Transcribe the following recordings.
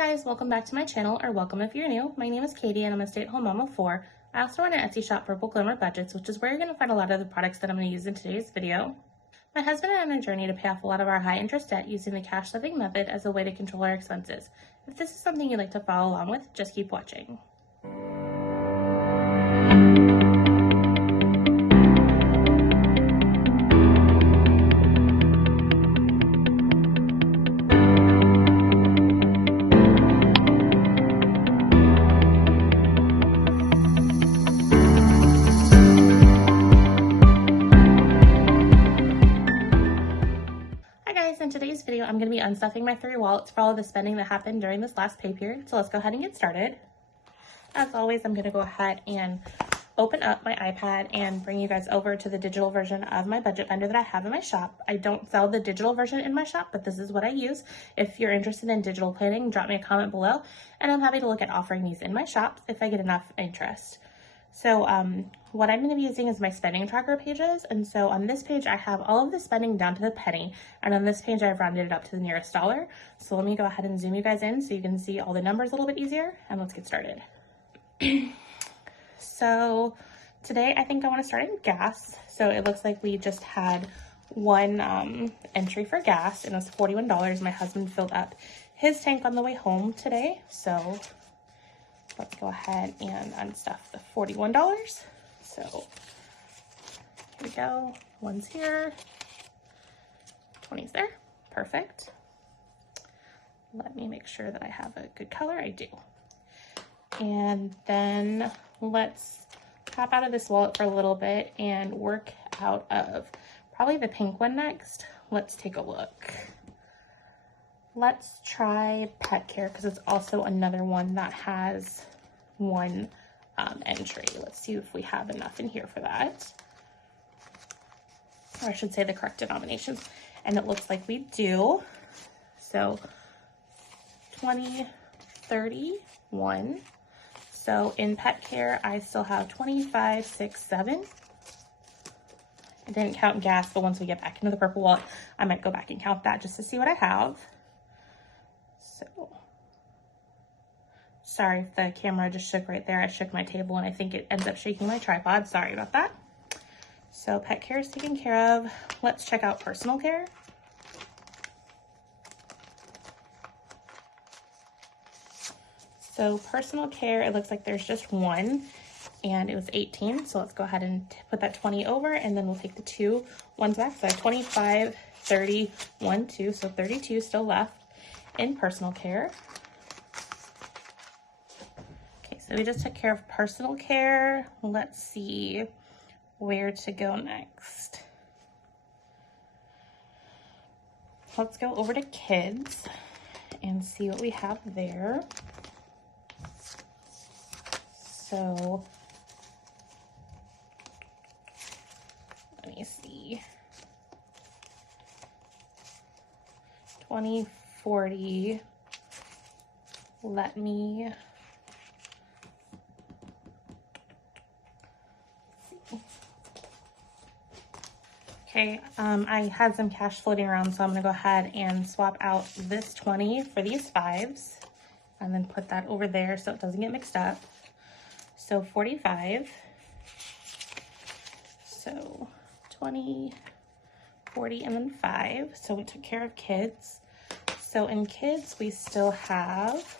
guys, welcome back to my channel, or welcome if you're new. My name is Katie and I'm a stay-at-home mom of 4. I also run an Etsy shop, Purple Glimmer Budgets, which is where you're going to find a lot of the products that I'm going to use in today's video. My husband and I are on a journey to pay off a lot of our high interest debt using the cash living method as a way to control our expenses. If this is something you'd like to follow along with, just keep watching. In today's video, I'm going to be unstuffing my 3 wallets for all of the spending that happened during this last pay period. So let's go ahead and get started. As always, I'm going to go ahead and open up my iPad and bring you guys over to the digital version of my budget binder that I have in my shop. I don't sell the digital version in my shop, but this is what I use. If you're interested in digital planning, drop me a comment below, and I'm happy to look at offering these in my shop if I get enough interest. So what I'm going to be using is my spending tracker pages. And so on this page, I have all of the spending down to the penny. And on this page, I've rounded it up to the nearest dollar. So let me go ahead and zoom you guys in so you can see all the numbers a little bit easier. And let's get started. So today, I think I want to start in gas. So it looks like we just had one entry for gas, and it was $41. My husband filled up his tank on the way home today. So let's go ahead and unstuff the $41. So here we go. One's here. 20's there. Perfect. Let me make sure that I have a good color. I do. And then let's pop out of this wallet for a little bit and work out of probably the pink one next. Let's take a look. Let's try pet care because it's also another one that has one entry. Let's see if we have enough in here for that. Or I should say the correct denominations. And it looks like we do. So 20, 31. So in pet care, I still have 25, 6, 7. I didn't count gas, but once we get back into the purple wallet, I might go back and count that just to see what I have. So, sorry if the camera just shook right there. I shook my table and I think it ends up shaking my tripod. Sorry about that. So pet care is taken care of. Let's check out personal care. So personal care, it looks like there's just one and it was 18. So let's go ahead and put that 20 over and then we'll take the 2 ones back. So 25, 30, 1, 2. So 32 still left in personal care. Okay, so we just took care of personal care. Let's see where to go next. Let's go over to kids and see what we have there. So let me see. 20, 40. Let me see. Okay, I had some cash floating around, so I'm gonna go ahead and swap out this 20 for these 5s and then put that over there so it doesn't get mixed up. So 45. So 20, 40, and then 5. So we took care of kids. So in kids, we still have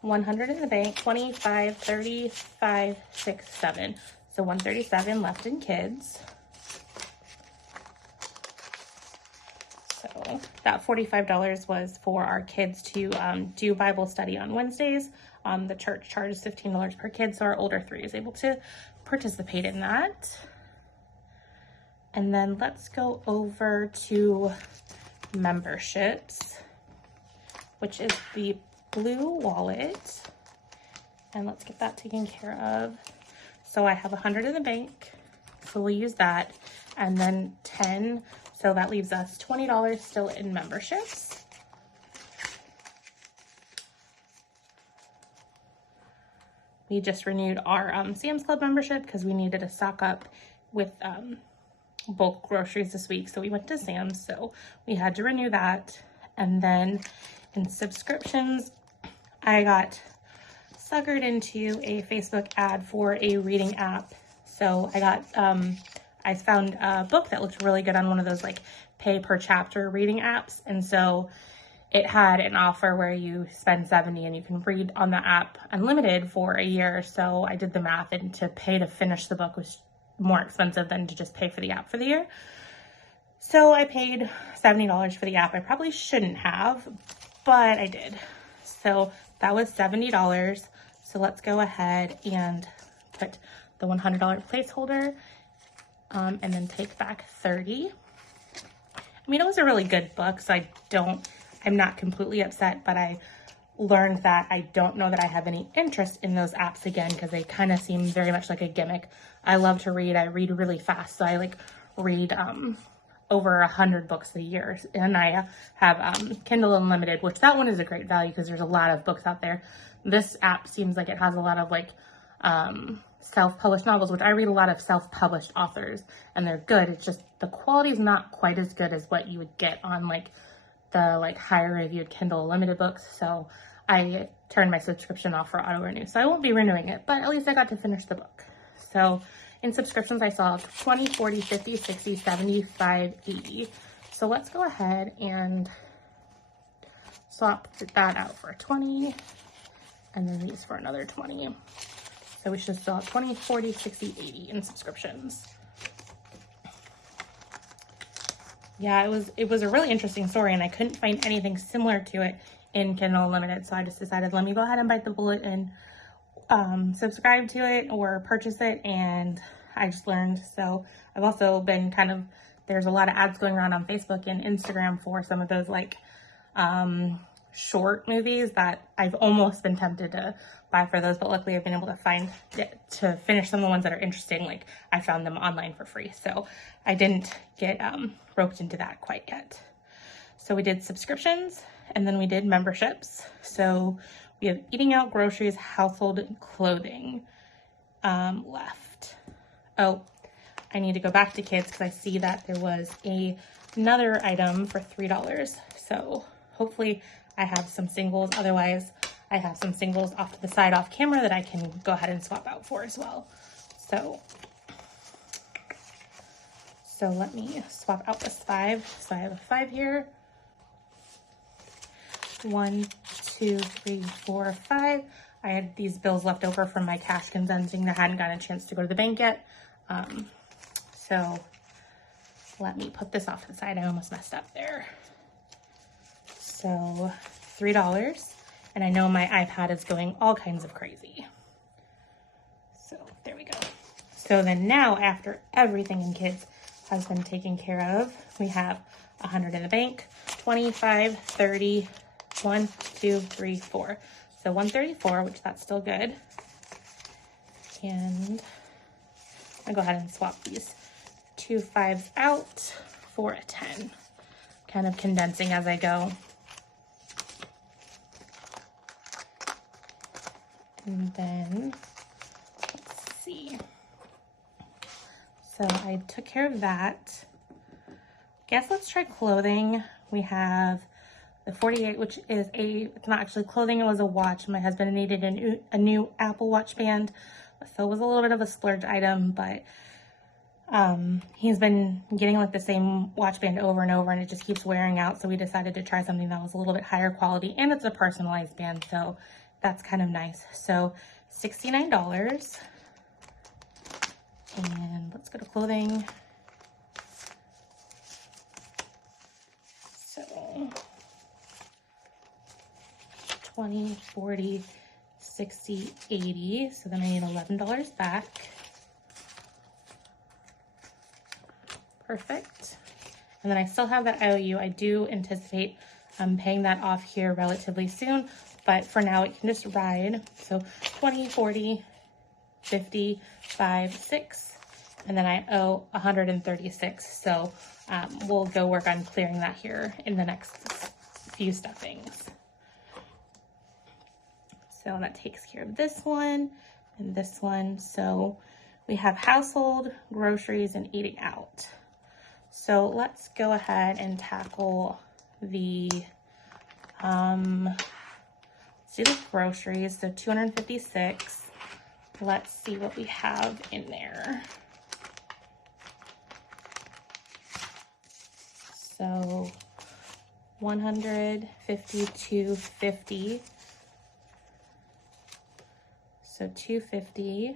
100 in the bank, 25, 35, 6, 7. So 137 left in kids. So that $45 was for our kids to do Bible study on Wednesdays. The church charges $15 per kid, so our older 3 is able to participate in that. And then let's go over to memberships, which is the blue wallet. And let's get that taken care of. So I have 100 in the bank, so we'll use that. And then 10, so that leaves us $20 still in memberships. We just renewed our Sam's Club membership because we needed to stock up with bulk groceries this week. So we went to Sam's, so we had to renew that. And then in subscriptions, I got suckered into a Facebook ad for a reading app. So I found a book that looked really good on one of those like pay per chapter reading apps. And so it had an offer where you spend $70 and you can read on the app unlimited for a year. So I did the math, and to pay to finish the book was more expensive than to just pay for the app for the year. So I paid $70 for the app. I probably shouldn't have, but I did. So that was $70. So let's go ahead and put the $100 placeholder, and then take back 30. I mean, it was a really good book, so I'm not completely upset, but I learned that I don't know that I have any interest in those apps again, because they kind of seem very much like a gimmick. I love to read. I read really fast, so I like read over 100 books a year, and I have Kindle Unlimited, which that one is a great value because there's a lot of books out there. This app seems like it has a lot of like self-published novels, which I read a lot of self-published authors, and they're good. It's just the quality is not quite as good as what you would get on like the higher reviewed Kindle Unlimited books. So I turned my subscription off for auto renew, so I won't be renewing it, but at least I got to finish the book. So in subscriptions, I saw 20, 40, 50, 60, 75, 80. So let's go ahead and swap that out for 20, and then these for another 20. So we should still have 20, 40, 60, 80 in subscriptions. Yeah, it was a really interesting story, and I couldn't find anything similar to it in Kindle Unlimited. So I just decided, let me go ahead and bite the bullet and subscribe to it or purchase it, and I just learned. So I've also been there's a lot of ads going around on Facebook and Instagram for some of those like short movies that I've almost been tempted to buy for those, but luckily I've been able to finish some of the ones that are interesting. Like I found them online for free, so I didn't get roped into that quite yet. So we did subscriptions, and then we did memberships. So we have eating out, groceries, household, and clothing left. Oh, I need to go back to kids because I see that there was another item for $3. So hopefully I have some singles. Otherwise, I have some singles off to the side off camera that I can go ahead and swap out for as well. So let me swap out this 5. So I have a 5 here. 1, 2, 3, 4, 5. I had these bills left over from my cash condensing. I hadn't gotten a chance to go to the bank yet. So let me put this off to the side. I almost messed up there. So $3. And I know my iPad is going all kinds of crazy. So there we go. So then now, after everything in kids has been taken care of, we have 100 in the bank, 25, 30, 1, 2, 3, 4. So 134, which that's still good. And I'll go ahead and swap these 2 5s out for a 10. Kind of condensing as I go. And then, let's see. So I took care of that. Guess let's try clothing. We have the 48, which is it's not actually clothing, it was a watch. My husband needed a new Apple Watch band, so it was a little bit of a splurge item, but he's been getting like the same watch band over and over, and it just keeps wearing out, so we decided to try something that was a little bit higher quality, and it's a personalized band, so that's kind of nice. So $69. And let's go to clothing. So 20, 40, 60, 80. So then I need $11 back. Perfect. And then I still have that IOU. I do anticipate paying that off here relatively soon, but for now it can just ride. So 20, 40, 50, 5, 6, and then I owe 136. So we'll go work on clearing that here in the next few stuffings. So that takes care of this one and this one. So we have household, groceries, and eating out. So let's go ahead and tackle the, let's do the groceries. So $256. Let's see what we have in there. So $150, $250. So $250.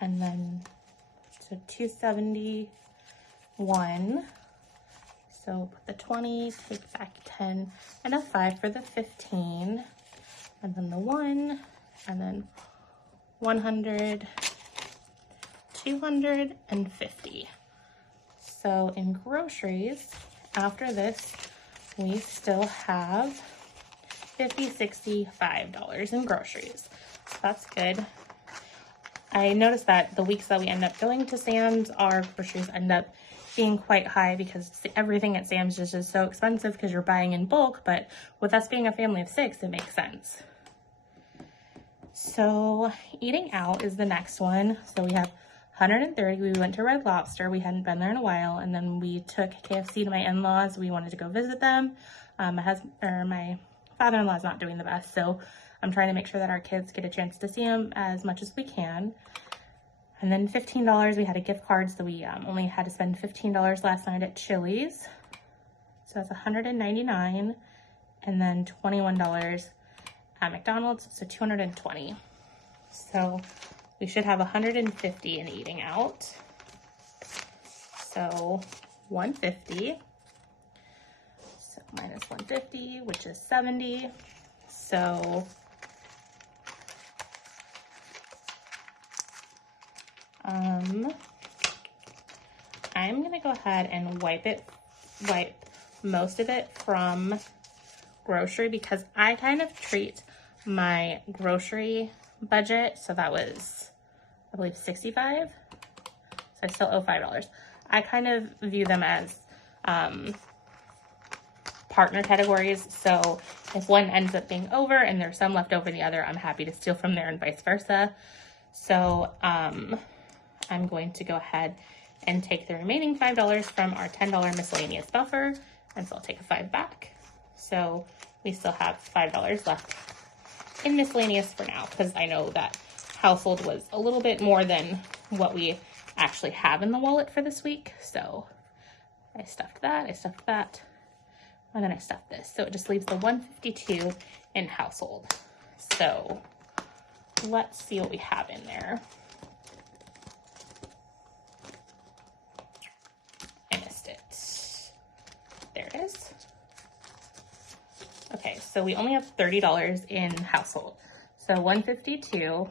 And then so $271. So put the 20, take back 10, and a 5 for the 15. And then the 1, and then 100, 250. So in groceries, after this, we still have $50, $65 in groceries. So that's good. I noticed that the weeks that we end up going to Sam's, our groceries end up being quite high because everything at Sam's is just so expensive because you're buying in bulk, but with us being a family of 6, it makes sense. So eating out is the next one. So we have $130. We went to Red Lobster. We hadn't been there in a while, and then we took KFC to my in-laws. We wanted to go visit them. My father-in-law is not doing the best, so I'm trying to make sure that our kids get a chance to see him as much as we can. And then $15, we had a gift card, so we only had to spend $15 last night at Chili's. So that's $199, and then $21 at McDonald's, so $220. So we should have $150 in eating out. So $150. So minus $150, which is $70. So I'm gonna go ahead and wipe most of it from grocery because I kind of treat my grocery budget. So that was, I believe, $65. So I still owe $5. I kind of view them as partner categories. So if one ends up being over and there's some left over the other, I'm happy to steal from there and vice versa. So I'm going to go ahead and take the remaining $5 from our $10 miscellaneous buffer, and so I'll take a 5 back. So we still have $5 left in miscellaneous for now, because I know that household was a little bit more than what we actually have in the wallet for this week. So I stuffed that, and then I stuffed this. So it just leaves the $152 in household. So let's see what we have in there. I missed it. There it is. Okay, so we only have $30 in household. So $152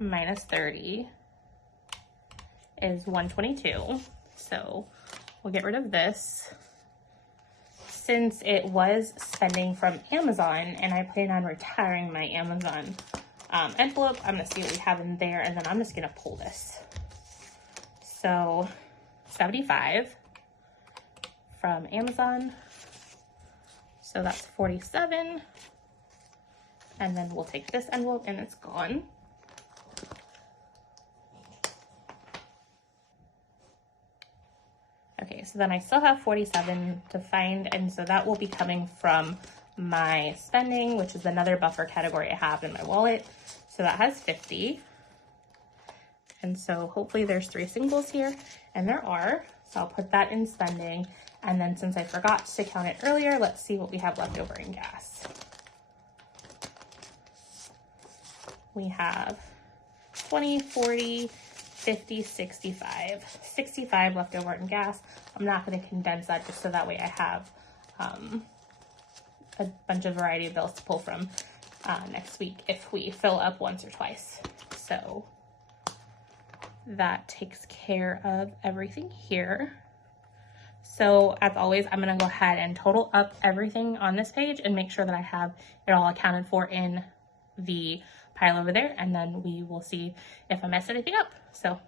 minus 30 is $122. So we'll get rid of this. Since it was spending from Amazon and I plan on retiring my Amazon envelope, I'm gonna see what we have in there, and then I'm just gonna pull this. So 75 from Amazon. So that's 47. And then we'll take this envelope and it's gone. Okay, so then I still have 47 to find, and so that will be coming from my spending, which is another buffer category I have in my wallet. So that has 50. And so hopefully there's 3 singles here, and there are. So I'll put that in spending. And then since I forgot to count it earlier, let's see what we have left over in gas. We have 20, 40, 50, 65. 65 left over in gas. I'm not going to condense that just so that way I have a bunch of variety of bills to pull from next week if we fill up once or twice. So that takes care of everything here. So as always, I'm going to go ahead and total up everything on this page and make sure that I have it all accounted for in the pile over there, and then we will see if I mess anything up. So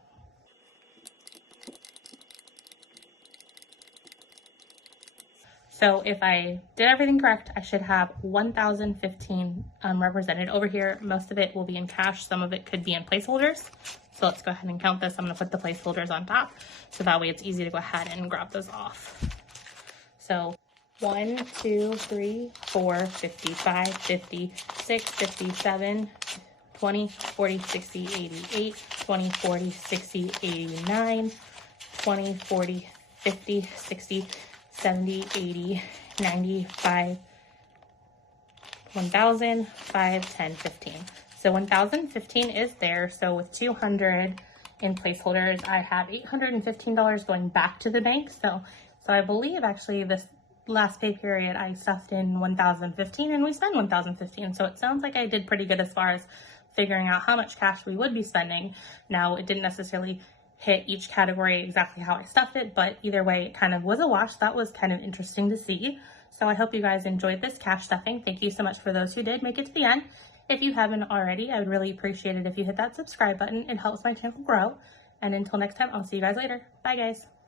if I did everything correct, I should have 1,015 represented over here. Most of it will be in cash. Some of it could be in placeholders. So let's go ahead and count this. I'm going to put the placeholders on top, so that way it's easy to go ahead and grab those off. So 1, 2, 3, 4, 55, 56, 57, 20, 40, 60, 88, 20, 40, 60, 89, 20, 40, 50, 60, 70, 80, 95, 1,000, 5, 10, 15. So 1,015 is there. So with 200 in placeholders, I have $815 going back to the bank. So I believe actually this last pay period I stuffed in 1,015 and we spent 1,015. So it sounds like I did pretty good as far as figuring out how much cash we would be spending. Now, it didn't necessarily hit each category exactly how I stuffed it, but either way, it kind of was a wash. That was kind of interesting to see. So I hope you guys enjoyed this cash stuffing. Thank you so much for those who did make it to the end. If you haven't already, I would really appreciate it if you hit that subscribe button. It helps my channel grow. And until next time, I'll see you guys later. Bye, guys.